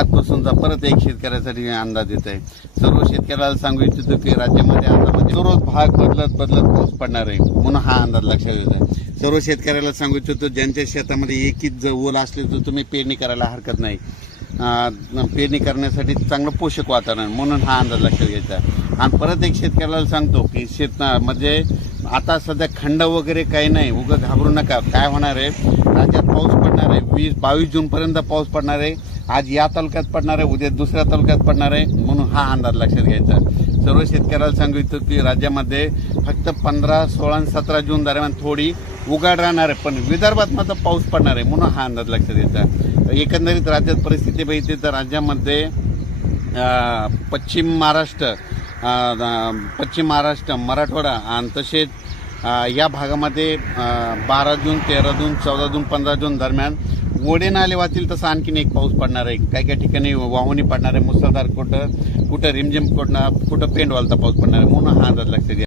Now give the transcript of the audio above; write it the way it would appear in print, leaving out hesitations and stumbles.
आजपासूनचा परत एक शेतकऱ्यासाठी अंदाज येत आहे. सर्व शेतकऱ्याला सांगू इच्छितो की राज्यामध्ये आता म्हणजे दररोज भाग बदलत पाऊस पडणार आहे, म्हणून हा अंदाज लक्षात येत आहे. सर्व शेतकऱ्याला सांगू इच्छितो ज्यांच्या शेतामध्ये एकच ओल असले तर तुम्ही पेरणी करायला हरकत नाही. पेरणी करण्यासाठी चांगलं पोषक वातावरण, म्हणून हा अंदाज लक्षात घ्यायचा. आणि परत एक शेतकऱ्याला सांगतो की म्हणजे आता सध्या खंड वगैरे काही नाही, उगाच घाबरू नका. काय होणार आहे, राज्यात पाऊस पडणार आहे. 22 जूनपर्यंत पाऊस पडणार आहे. आज या तालुक्यात पडणार आहे, उद्या दुसऱ्या तालुक्यात पडणार आहे, म्हणून हा अंदाज लक्षात घ्यायचा. सर्व शेतकऱ्याला सांगितलं की राज्यामध्ये फक्त 15, 16 आणि 17 जून दरम्यान थोडी उघाड राहणार आहे, पण विदर्भात मात्र पाऊस पडणार आहे, म्हणून हा अंदाज लक्षात घ्यायचा. एकंदरीत राज्यात परिस्थिती बघितली तर राज्यामध्ये पश्चिम महाराष्ट्र, मराठवाडा आणि तसेच या भागामध्ये 12 जून, 13 जून, 14 जून, 15 जून दरम्यान ओढे नाले वाचतील तसा आणखीन एक पाऊस पडणार आहे. काही ठिकाणी वाहुणी पडणार आहे, मुसळधार, कुठं रिमझिम, कुठं पेंडवालता पाऊस पडणार आहे, म्हणून हा अंदाज लक्षात घ्या.